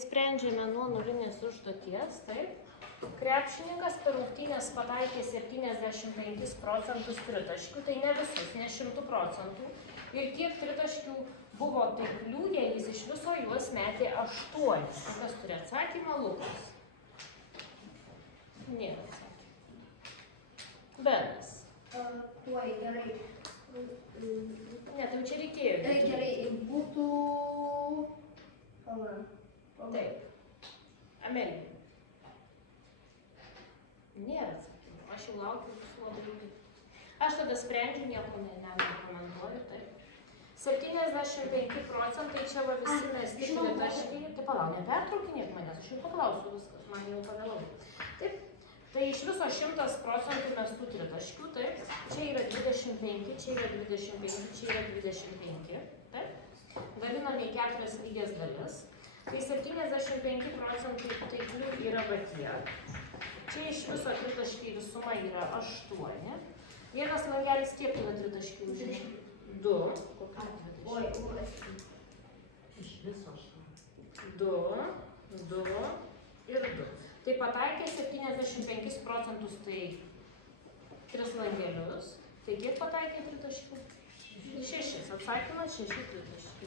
Sprendžiame nuo nulinės užduoties, taip. Krepšininkas per rungtynes pataikė 75 procentus tritaškių, tai ne visus, ne 100%. Ir tiek tritaškių buvo taiklių, jei jis iš viso juos metė 8. Kas turi atsakymą? Lukas. Nėra atsakymą. Benas. Tuoj, gerai. Ne, tai čia reikėjo. Tai gerai, būtų... Taip. Amelija. Nėra atsakymų. Aš jau laukiu visų labai ilgai. Aš tada sprendžiu, nieko nekomentuoju. Taip. 75 procentai čia va visi mesti tritaškiai. Tai palauk, nepertraukinėk manęs, aš jau paklausiu viskas, man jau pavėlau. Taip. Tai iš viso 100 procentų mestų tritaškių, taip. Čia yra 25, čia yra 25, čia yra 25. Taip. Daliname į 4 lygias dalis. Tai 75 procentai taiklių yra va tiek. Čia iš viso tritaškiai visuma yra 8. Vienas langelis kiek yra tritaškių? 2. Kokia tritaškių? Iš viso 2, 2 ir 2. Tai pataikė 75 procentus, tai 3 langelius. Tai kiek pataikė tritaškių? 6. Atsakymas 6 tritaškių.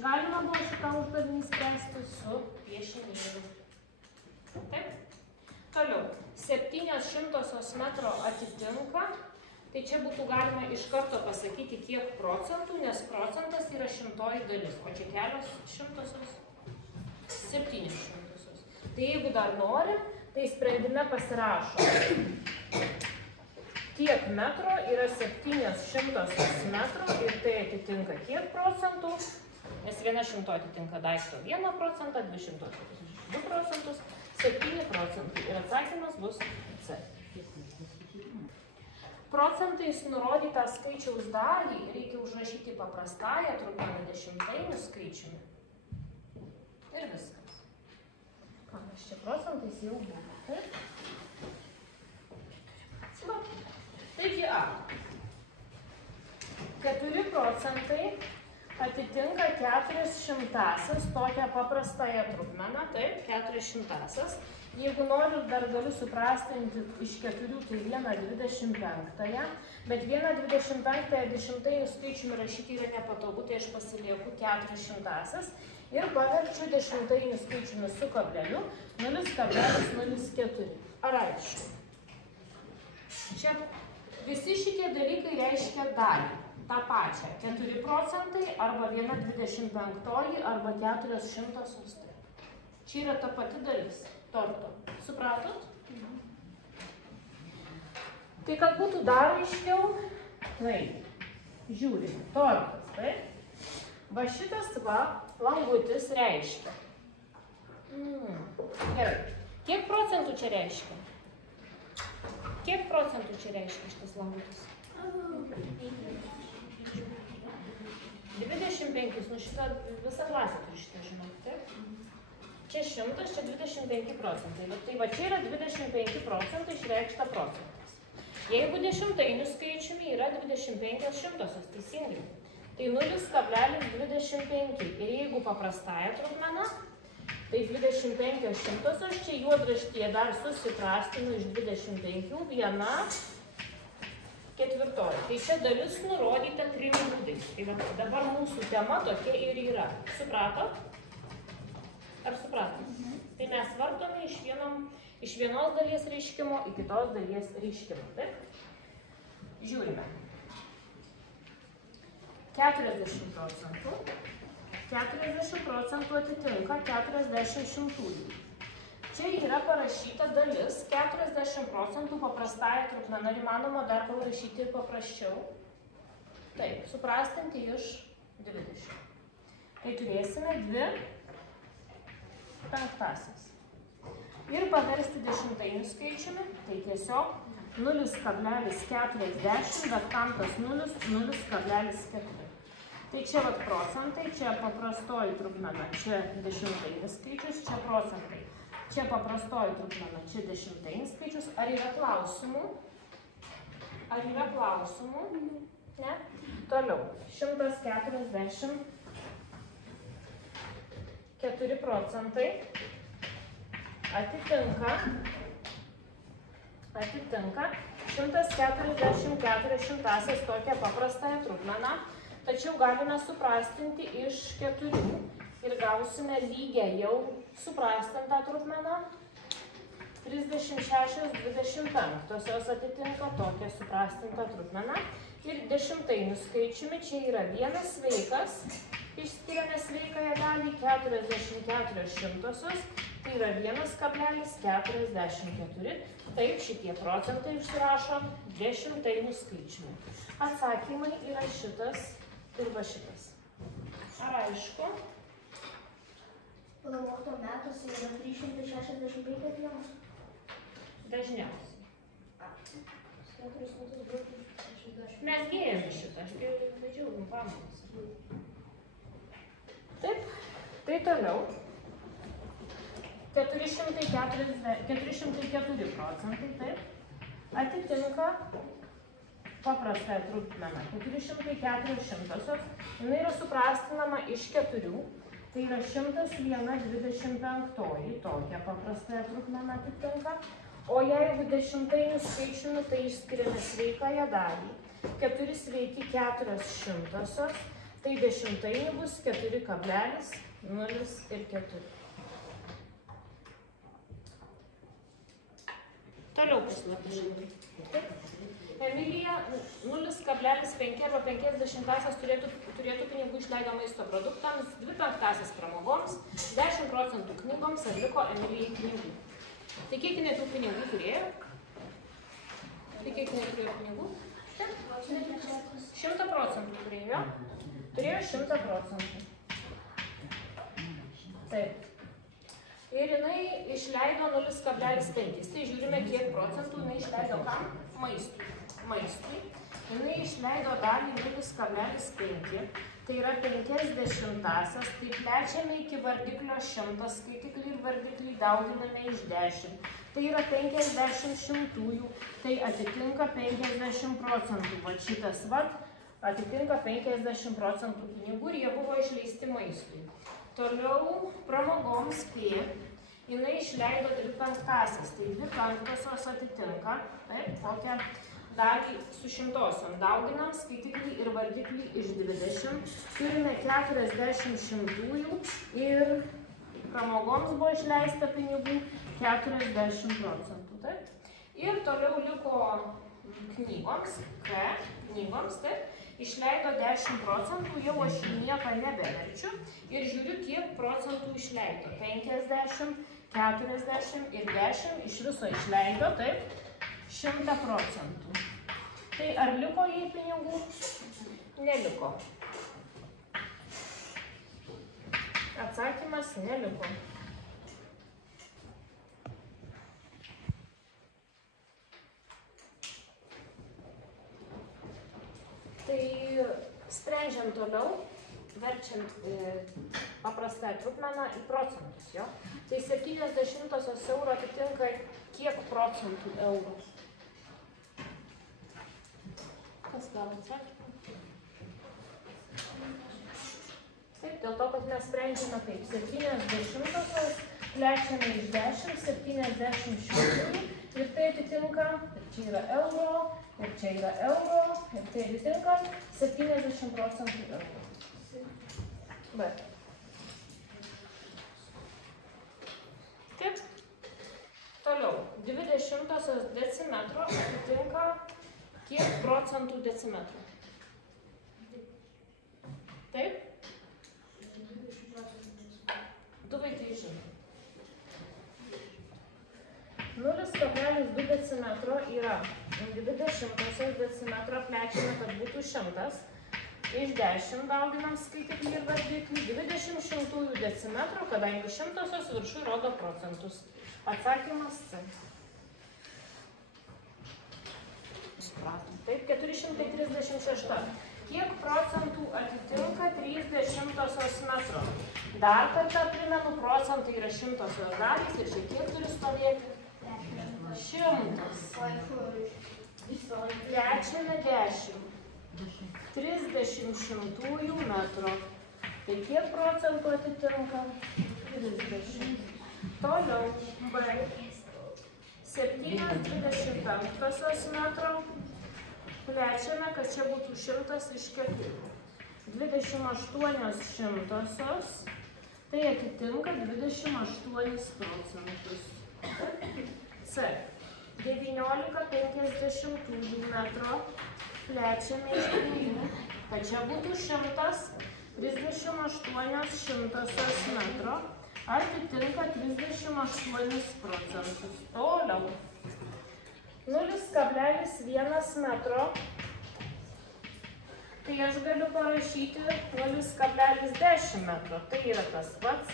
Galima buvo šitą uždavinį spręsti su piešinėliu. Taip. Toliau. 700 metro atitinka. Tai čia būtų galima iš karto pasakyti, kiek procentų, nes procentas yra 100 dalis. O čia kelios šimtosios? 700. Tai jeigu dar norim, tai sprendime pasirašo. Tiek metro yra 700 metro ir tai atitinka kiek procentų? Nes 100 atitinka daikto 1 procentą, 200 2 procentus, 7 procentai. Ir atsakymas bus C. Procentais nurodytą skaičiaus dalį reikia užrašyti paprastąją trupmenį dešimtainių skaičiumi. Ir viskas. Ką mes čia procentais jau buvo. Taip? Taigi A. 4 procentai atitinka 400 tokią paprastąją trupmeną, taip, 400. Jeigu noriu, dar galiu suprastinti iš 4, tai 1/25, bet 1/25 dešimtainių skaičiumi rašyti yra nepatogu, tai aš pasilieku 400 ir paverčiu dešimtainių skaičiumi su kableliu 0,04. Ar aišku? Čia visi šitie dalykai reiškia dalį. tą pačią. 4 procentai arba 1/25 arba 400. Čia yra ta pati dalis torto. Supratot? Tai kad būtų dar aiškiau, žiūrime, tortas, taip? Va šitas langutis reiškia. Gerai. Kiek procentų čia reiškia? Kiek procentų čia reiškia šitas langutis? 25, nu šitą visą klasę turi šitą žinoti, taip? Čia 100, čia 25 procentai. Tai va čia yra 25 procentai išreikšta procentas. Jeigu dešimtainių skaičiumi yra 25 šimtosios, teisingai, tai 0,25. Ir jeigu paprastąją trupmeną, tai 25 šimtosios, čia juodraštyje dar susiprastinu iš 25 1/4. Tai čia dalis nurodyta 3 būdais. Tai dabar mūsų tema tokia ir yra. Supratot? Ar supratot? Tai mes vartome iš vienos dalies reiškimo į kitos dalies reiškimo. Taip? Žiūrime. 40 procentų. 40 procentų atitinka 40 šimtųjų. Čia yra parašyta dalis 40 procentų paprastąją trupmeną. Ar įmanoma dar parašyti paprasčiau? Taip, suprastinti iš 20. Tai turėsime 2/5. Ir paversti dešimtainių skaičiumi, tai tiesiog 0,40, bet kampas 0,4. Tai čia vat procentai, čia paprastoji trupmena, čia dešimtainis skaičius, čia procentai. Čia paprastoji trupmena, čia dešimtainis skaičius. Ar yra klausimų? Ar yra klausimų? Ne? Toliau. 140 4 procentai atitinka 144 šimtąsias tokią paprastąją trupmeną, tačiau galime suprastinti iš 4 ir gausime lygią jau suprastintą trupmeną. 36/25 atitinka tokią suprastintą trupmeną. Ir dešimtainių skaičiumi čia yra vienas sveikas, išskiriame sveikąją dalį 44 šimtosios, tai yra 1,44. Taip, šitie procentai užsirašo dešimtainių skaičiumi. Atsakymai yra šitas ir va šitas. Ar aišku? Palaukto metuose yra 365 dienos. Dažniausiai. 460. Mes gėjame šitą, aš vedžiau pamokas. Taip, tai toliau. 404 procentai, taip, atitinka paprastąją trupmeną. 404 šimtosios, jinai yra suprastinama iš 4, tai yra 101/25, tokia paprastąją trupmeną atitinka. O jeigu dešimtainių skaičiumi, tai išskiriame sveikąją dalį. 4 sveiki 4 šimtosios, tai dešimtainių bus 4,0 ir 4. Toliau puslapį. Emilija 0,5 arba 50 turėtų pinigų išleido maisto produktams, 2/5 pramogoms, 10 procentų knygoms, ar liko Emilijai pinigų. Tai kiek jinai tų pinigų turėjo? Tai kiek jinai turėjo pinigų? 100 procentų turėjo. Turėjo 100 procentų. Taip. Ir jinai išleido 0,5. Tai žiūrime, kiek procentų jinai išleido kam? Maistui. Jinai išleido dalį 0,5. Tai yra 50-asias. Tai plečiame iki vardiklio 100 skaitiklį ir vardiklį dauginame iš 10. Tai yra 50 šimtųjų. Tai atitinka 50 procentų. Va šitas atitinka 50 procentų pinigų ir jie buvo išleisti maistui. Toliau pramogoms P, jinai išleido 2/5, tai 2/5 atitinka, taip, kokią dalį su 100-osiom. Dauginam skaitiklį ir vardiklį iš 20, turime 40 šimtųjų ir pramogoms buvo išleista pinigų 40 procentų, taip. Ir toliau liko knygoms, taip. Išleido 10 procentų, jau aš nieko nebeverčiu ir žiūriu, kiek procentų išleido. 50, 40 ir 10 iš viso išleido, taip, 100 procentų. Tai ar liko jai pinigų? Neliko. Atsakymas neliko. Tai sprendžiam toliau, verčiant paprastąją trupmeną į procentus, jo. Tai 70 eurų atitinka kiek procentų eurų? Kas gal atsakymą? Taip, dėl to, kad mes sprendžiame taip. 70 plečiame iš 10, 70 šimtųjų ir tai atitinka, ir čia yra euro, ir čia yra euro, ir tai atitinka 70 procentų eurų. Bet. Taip. Toliau. 20 decimetro atitinka kiek procentų decimetrų? Taip? Du vaikai žino. 0,2 decimetro yra 20 decimetro plečiame, kad būtų 100. Iš 10 dauginam skaitiklį ir vardiklį. 20 šimtųjų decimetro, kadangi 100-osios viršui rodo procentus. Atsakymas C. Taip, 436. Kiek procentų atitinka 30-osios metro? Dar kartą primenu, procentai yra 100-osios dalys ir šiek tiek turi stovėti 100. Plečiame 10. 30 šimtųjų metro. Tai kiek procentų atitinka? 30. Toliau B. 7,25 metro. Plečiame, kad čia būtų 100 iš 4. 28 šimtosios. Tai atitinka 28%. C. 19,50 metro. Plečiame iš 3. Kad čia būtų 100. 38 šimtosios metro. Atitinka 38%. Toliau. 0,1 metro. Tai aš galiu parašyti 0,10 metro. Tai yra tas pats.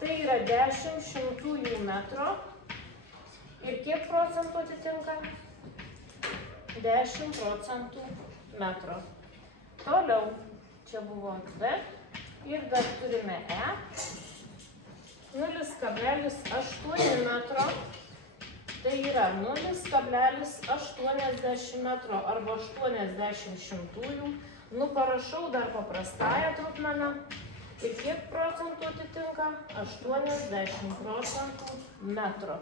Tai yra 10 šimtųjų metro. Ir kiek procentų atitinka? 10% metro. Toliau. Čia buvo B. Ir dar turime E. 0,8 metro. Tai yra 0,80 metro arba 80 šimtųjų. Parašau dar paprastąją trupmeną. Ir kiek procentų atitinka? 80% metro.